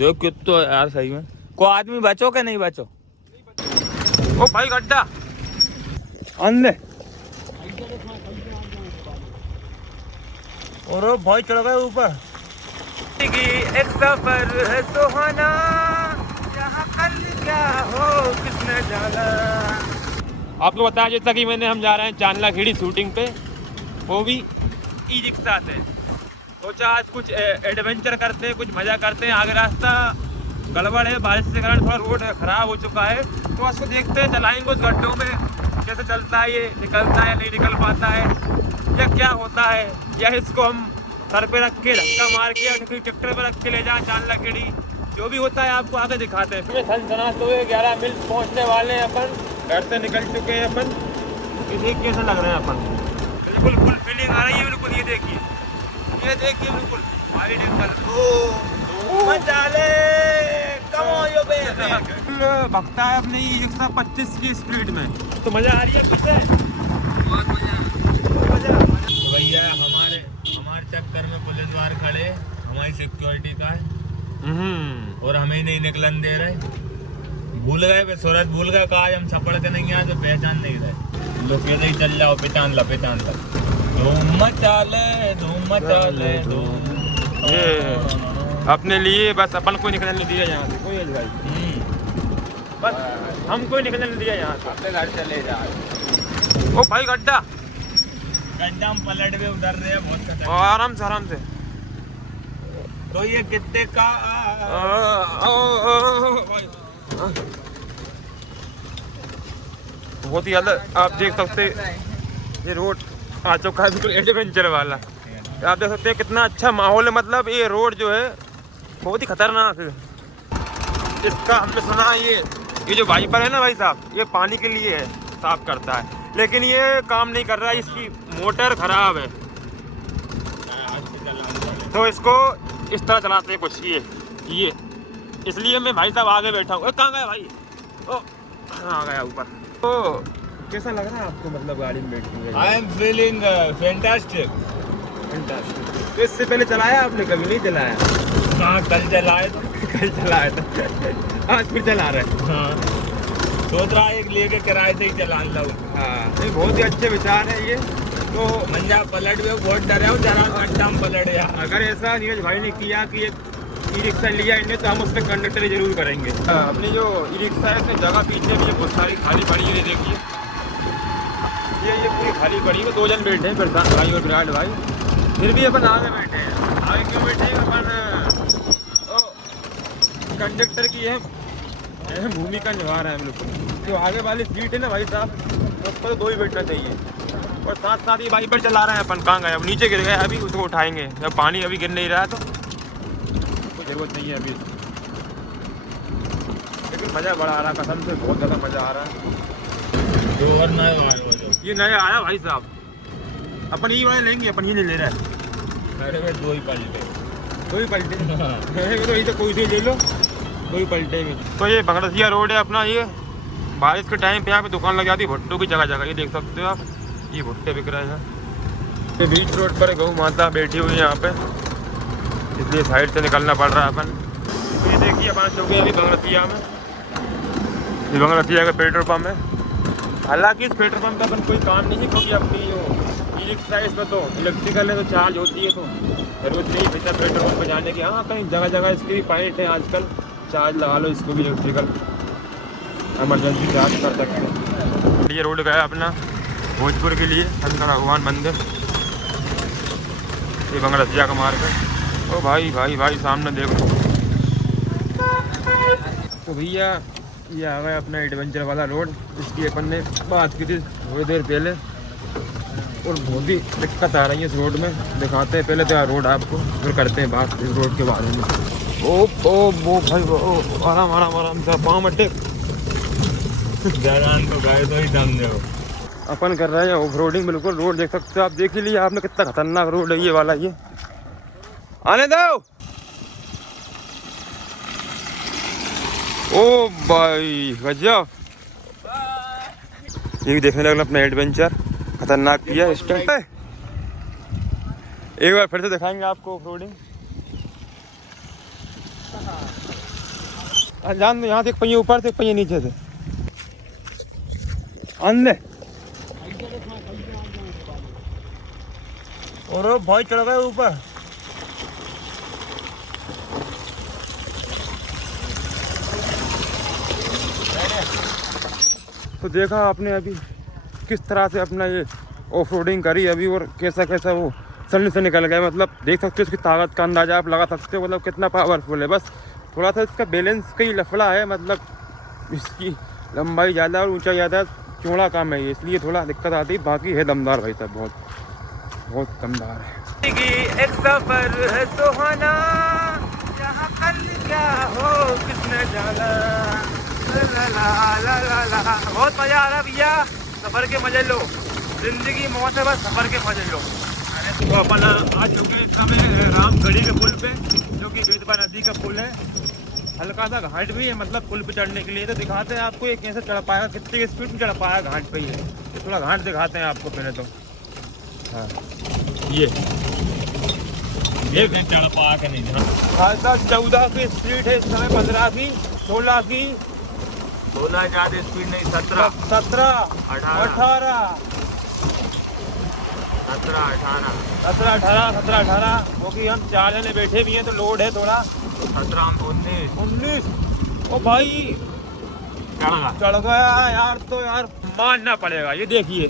देख कितना यार सही में। को आदमी बचो के नहीं बचो। ओ भाई गड्ढा अंधे और भाई चढ़ गए ऊपर। एक सफर है सुहाना, यहाँ कल क्या हो किसने जाना। आपको बताया जैसा कि हम जा रहे हैं चांदला खेड़ी शूटिंग पे, वो भी ई रिक्शा से। सोचा आज कुछ एडवेंचर करते हैं, कुछ मजा करते हैं। आगे रास्ता गड़बड़ है, बारिश के कारण थोड़ा रोड खराब हो चुका है, तो उसको देखते हैं, चलाएंगे उस गड्ढों में कैसे चलता है, ये निकलता है नहीं निकल पाता है या क्या होता है, या इसको हम सर पे रख के धक्का मार के या ट्रैक्टर पे रख के ले जाएं चांदला खेड़ी। जो भी होता है आपको आगे दिखाते हैं। फिर सनसनाट तो 11 मिल पहुँचने वाले हैं अपन, घर से निकल चुके हैं अपन। इसे कैसे लग रहे हैं अपन, बिल्कुल फुल फीलिंग आ रही है बिल्कुल। ये देखिए बिल्कुल भारी भगता है अपने 125 की स्पीड में, तो मजा आ रही है पीछे, बहुत मजा। भैया हमारे चक्कर में पुलिस वाले खड़े, हमारी सिक्योरिटी का है और हमें ही नहीं निकलन दे रहे। भूल गए सूरज, भूल गए कहा हम सपड़ के नहीं आए तो पहचान नहीं रहे। लोग कहते ही चल जाओ, पहचान ला धूम मचाले अपने लिए। बस अपन को निकलने नहीं दिया यहाँ से कोई भाई, बस हमको निकलने नहीं दिया यहाँ से। अपने घर चले जाए। ओ भाई गड्ढा हम पलट में उधर रहे हैं बहुत खतरनाक। आराम से तो ये कितने का बहुत ही अलग। आप देख सकते ये रोड आ चुका है बिल्कुल एडवेंचर वाला। आप देख सकते हैं कितना अच्छा माहौल है। मतलब ये रोड जो है बहुत ही खतरनाक है। इसका हमने सुना ये जो वाइपर है ना भाई साहब, ये पानी के लिए है, साफ करता है, लेकिन ये काम नहीं कर रहा है, इसकी मोटर खराब है। तो इसको इस तरह चलाते हैं कुछ ये इसलिए मैं भाई साहब आगे बैठा हूँ। कहाँ गया भाई? ओ आ गया ऊपर। तो कैसा लग रहा है आपको, मतलब गाड़ी में बैठने? I am feeling fantastic. तो इससे पहले चलाया आपने? कभी नहीं चलाया? हाँ कल चलाया था। आज फिर चला रहे? हाँ सोच रहा एक लेके किराए से ही चला लो। हाँ बहुत ही अच्छे विचार है ये। तो मंजा पलट में बहुत डर है, जरा गड्ढा में पलट गया। अगर ऐसा नीरज भाई ने किया कि ई रिक्शा लिया इन्हें, तो हम उस पर कंडक्टर जरूर करेंगे। अपनी जो ई रिक्शा है उसमें जगह पीछे भी बहुत सारी खाली पड़ी है। देखिए ये पूरी खाली पड़ी है। 2 जन बैठे हैं, प्रशांत भाई और विराट भाई। फिर भी अपन आगे बैठे हैं। आगे क्यों बैठे हैं? अपन कंडक्टर की है भूमिका निभा रहे हैं बिल्कुल। जो आगे वाली सीट है ना भाई साहब, उस पर 2 ही बैठना चाहिए। और साथ साथ ये वाइपर चला रहे हैं अपन। कहाँ गए? अब नीचे गिर गए, अभी उसको उठाएंगे जब पानी अभी गिर नहीं रहा है तो कोई ज़रूरत नहीं है अभी। लेकिन मज़ा बड़ा आ रहा है कसम से, बहुत ज़्यादा मज़ा आ रहा है। ये नया आया भाई साहब, अपन ये वाले लेंगे, अपन ही नहीं ले रहे हैं। अरे 2 ही पलटे तो कोई से ले लो, 2 ही पलटे में। तो ये भंगरसिया रोड है अपना। ये बारिश के टाइम पे यहाँ पे दुकान लग जाती है भुट्टों की जगह। ये देख सकते हो आप, ये भुट्टे बिक रहे हैं। ये बीच रोड पर गौ माता बैठी हुई है यहाँ पे, इसलिए साइड से निकलना पड़ रहा है अपन। तो ये देखिए अपन चौके अभी भंगरसिया में, ये भंगरसिया का पेट्रोल पंप है। हालांकि इस पेट्रोल पंप का अपन कोई काम नहीं है, क्योंकि अपनी जो ई रिक्शा है इसमें तो इलेक्ट्रिकल है, तो चार्ज होती है, तो जरूरत नहीं बेटा पेट्रोल पंप पर जाने की। हाँ कहीं जगह इसके भी पॉइंट है आजकल, चार्ज लगा लो इसको भी, इलेक्ट्रिकल इमरजेंसी चार्ज कर सकते हैं। ये रोड गया अपना भोजपुर के लिए, शंकर भगवान मंदिर। ये भंगरसिया का मार्केट। ओ भाई सामने देखो। तो भैया ये आ गया अपना एडवेंचर वाला रोड, जिसकी अपन ने बात की थी थोड़ी देर पहले। और बहुत ही दिक्कत आ रही है इस रोड में। दिखाते हैं पहले तो रोड आपको, फिर करते हैं बात इस रोड के बारे में। वो भाई आराम से पाँव में टेक तो गए तो ही दम दे। अपन कर रहे हैं ऑफ रोडिंग बिल्कुल। रोड देख सकते हो आप, देख ही लिया आपने कितना खतरनाक रोड है ये वाला। ये आने दो। ओ भाई गजब, ये भी देखने लगना अपना एडवेंचर खतरनाक किया इस टाइम। एक बार फिर से दिखाएंगे आपको ऑफ रोडिंग। जान यहाँ से एक पहिए ऊपर से एक पहिए नीचे से अंदर और भाई चढ़ गए ऊपर। तो देखा आपने अभी किस तरह से अपना ये ऑफ रोडिंग करी अभी और कैसा कैसा वो सलने से निकल गया। मतलब देख सकते हो इसकी ताकत का अंदाजा आप लगा सकते हो, मतलब कितना पावरफुल है। बस थोड़ा सा इसका बैलेंस का ही लफड़ा है, मतलब इसकी लंबाई ज़्यादा और ऊंचाई ज़्यादा, चौड़ा काम है ये, इसलिए थोड़ा दिक्कत आती है। बाकी है दमदार भाई साहब, बहुत बहुत दमदार है। एक सफर है सुहाना, यहाँ कल क्या हो किसने जाना। ला ला ला ला ला, बहुत मजा आ रहा भैया, सफर के मजे लो, जिंदगी मौत है, बस सफर के मजे लो। तो अपन आज चुके इस समय रामगढ़ी के पुल पे, जो कि बेतवा नदी का पुल है। हल्का सा घाट भी है, मतलब पुल पे चढ़ने के लिए। तो दिखाते हैं आपको ये कैसे चढ़ पाएगा, कितनी स्पीड में चढ़ पाएगा घाट पे ही है। तो थोड़ा घाट दिखाते हैं आपको पहले तो। हाँ ये चढ़ पाया नहीं, खासा 14 की स्पीड है इस समय, 15 की, 16 की, 16 ज्यादा स्पीड नहीं, 17 17 18 18 17 18 17 18 17 18, क्योंकि हम 4 जने बैठे भी हैं तो लोड है थोड़ा। 17 19 ओ भाई चढ़ गया यार, तो यार मानना पड़ेगा। ये देखिए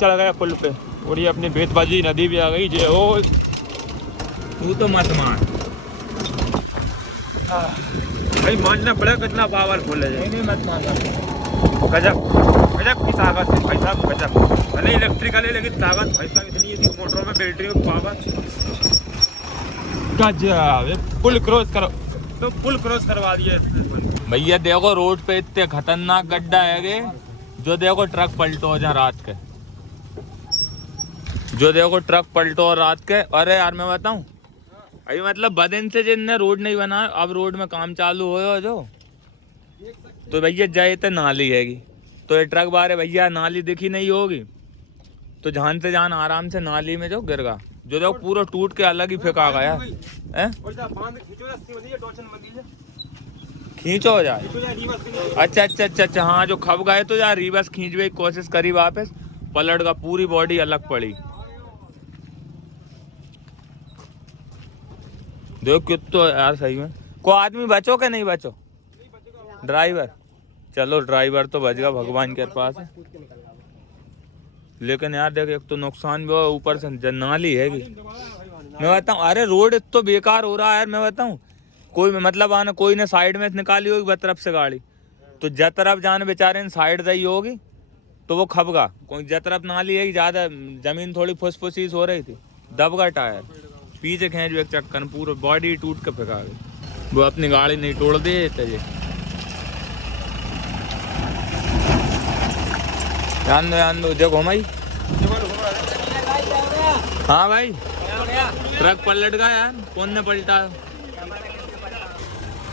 चढ़ गया पुल पे, और ये अपनी बेतबाजी नदी भी आ गई। जे ओ तू तो मत मान भाई, मानना पड़ेगा कितना पावरफुल है। नहीं मत मान, गजब गजब की ताकत है भाई साहब, गजब। भले इलेक्ट्रिकल है लेकिन ताकत भाई साहब इतनी है, मोटरों में बैटरी में पावर गजब। पुल क्रॉस करो तो पुल क्रॉस करवा दिया भैया। देखो रोड पे इतने खतरनाक गड्ढा है जो देखो ट्रक पलटो हो जा रात के, जो देखो ट्रक पलटो रात के। अरे यार मैं बताऊं, अभी मतलब बदन से जिनने रोड नहीं बनाया, अब रोड में काम चालू हो जो, तो भैया जाए तो नाली हैगी, तो ये ट्रक बारे भैया नाली दिखी नहीं होगी, तो जान से जान आराम से नाली में जो गिर गया, जो देखो पूरा टूट के अलग ही फेंका गया है। खींचो हो जाए, अच्छा अच्छा अच्छा अच्छा, हाँ जो खप गए तो यार रिवर्स खींचने की कोशिश करी, वापस पलट का, पूरी बॉडी अलग पड़ी। देखो कितना यार सही में, को आदमी बचो के नहीं बचो, ड्राइवर चलो ड्राइवर तो बच गया भगवान के पास है। लेकिन यार देख एक तो नुकसान भी हो, ऊपर से नाली है कि मैं बताऊं। अरे रोड इतना बेकार हो रहा है यार, मैं बताऊं, कोई मतलब आना कोई ने साइड में निकाली होगी तरफ से गाड़ी, तो जब तरफ जाने बेचारे ने साइड दी होगी तो वो खपगा। कोई जब तरफ नाली है ज्यादा, जमीन थोड़ी फुसफुसीस हो रही थी, दबगा टायर पीछे खींच एक चक्कर में पूरा बॉडी टूट के फेंका गई। वो अपनी गाड़ी नहीं तोड़ दे ये ध्यान दो देखो भाई। हाँ भाई ट्रक पलट गया यार, कौन ने पलटा।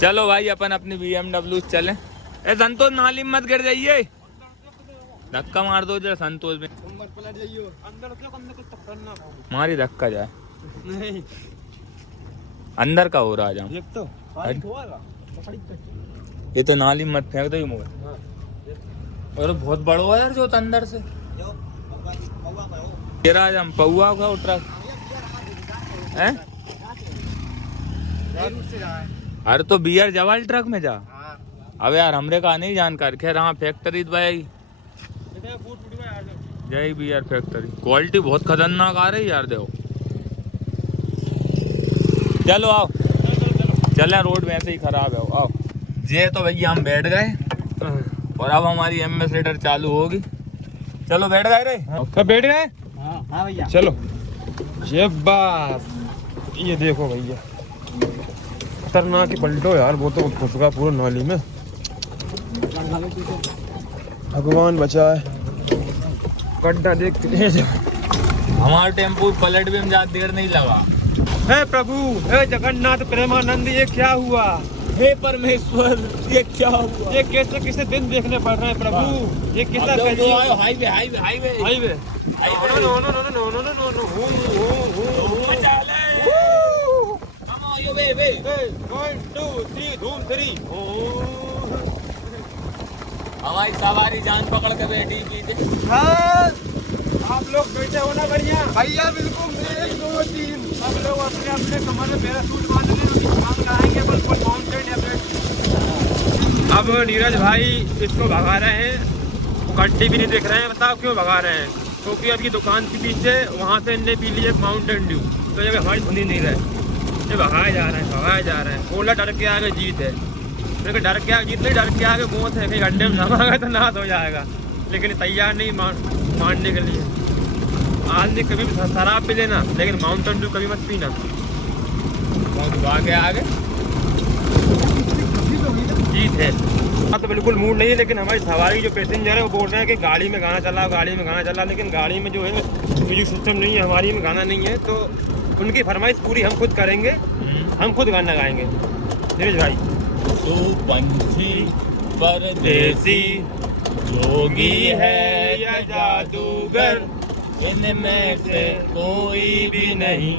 चलो भाई अपन अपनी BMW चले। ए संतोष नाली में मत गिर जाइए, धक्का मार दो जरा संतोष में, मारी धक्का जाए नहीं अंदर का हो रहा है तो ये तो नाली में मत फेंक दो मोबाइल। और बहुत बड़ा है यार जो अंदर से गिरा, हम पौआ होगा ट्रक है। अरे तो बियर जवाल ट्रक में जा। अब यार हमरे का नहीं जानकार, खैर हाँ फैक्ट्री भाई, जय बियर फैक्ट्री, क्वालिटी बहुत खतरनाक आ रही यार। देखो चलो आओ चले, रोड वैसे ही खराब है, आओ जे। तो भैया हम बैठ गए और अब हमारी एम्बेसडर चालू होगी। चलो बैठ गए रे, कब बैठ गए? हाँ भैया चलो। ये बात ये देखो भैया, खतरनाक ही पलटो यार, वो तो फंस गया पूरा नाली में, भगवान बचाए। गड्ढा देख हमारा टेम्पो पलट भी हम ज्यादा देर नहीं लगा। हे प्रभु, हे जगन्नाथ प्रेमानंद, ये क्या हुआ? हे परमेश्वर ये क्या हुआ? ये कैसे किसे दिन देखने पड़ रहे हैं प्रभु? ये कितना highway highway highway highway no no no no no no no no no आयो बे बे 1 2 3 धूम 3 हमारी सवारी जान पकड़ के बैठी कीजिए। हाँ, आप लोग बैठे हो ना बढ़िया भैया, बिल्कुल 1 2 3 सब लोग अपने अपने कमर में पैराशूट बांध लें, उनकी छलांग लगाएंगे बिल्कुल माउंटेन एवरेस्ट। अब नीरज भाई इसको भगा रहे हैं, गड्डी भी नहीं देख रहे हैं। बताओ क्यों भगा रहे हैं? क्योंकि अभी दुकान के पीछे वहाँ से इनने पी लिए माउंटेन ड्यू, तो ये हमारी सुनी नहीं रहे, ये भगाए जा रहे हैं भगाए जा रहे हैं। बोला डर के आगे जीत है, लेकिन डर के आगे जीत नहीं, डर के आगे मौत है। कहीं गड्ढे में जमाएगा तो नाश हो जाएगा, लेकिन तैयार नहीं मानने के लिए। आदमी कभी भी शराब पी लेना, लेकिन माउंटेन ड्यू कभी मत पीना। आगे आगे जीत है। हाँ तो बिल्कुल मूड नहीं है, लेकिन हमारी सवारी जो पैसेंजर है वो बोल रहे हैं कि गाड़ी में गाना चला, गाड़ी में गाना चला, लेकिन गाड़ी में जो है म्यूजिक सिस्टम नहीं है, हमारी में गाना नहीं है। तो उनकी फरमाइश पूरी हम खुद करेंगे, हम खुद गाना गाएंगे। नीरज भाई तू पंछी परदेसी जोगी है या जादूगर, इनमें से कोई भी नहीं,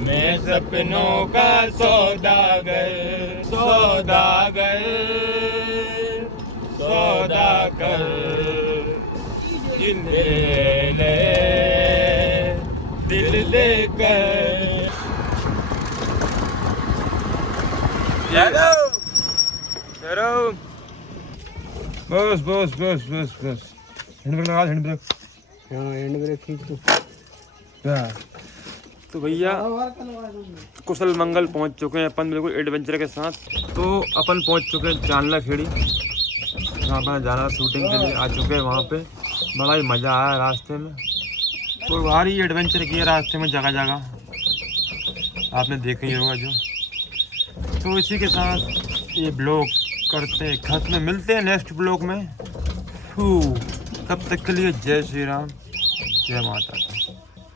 मैं सपनों का सौदागर, सौदागर सौदागर, ले ले दिल देकर। चलो बस बस बस बस बस हैंड ब्रेक लगा, हैंड ब्रेक। हाँ हैंड ब्रेक खींच दो। तो भैया कुशल मंगल पहुंच चुके हैं अपन बिल्कुल एडवेंचर के साथ। तो अपन पहुंच चुके हैं चांदला खेड़ी, जहाँ पर जाना शूटिंग के लिए आ चुके हैं। वहाँ पे बड़ा ही मज़ा आया रास्ते में, तो भारी एडवेंचर किया रास्ते में जगह जगह, आपने देखा ही होगा जो। तो इसी के साथ ये ब्लॉग करते हैं खत्म, मिलते हैं नेक्स्ट ब्लॉग में। तब तक के लिए जय श्री राम, जय माता दी।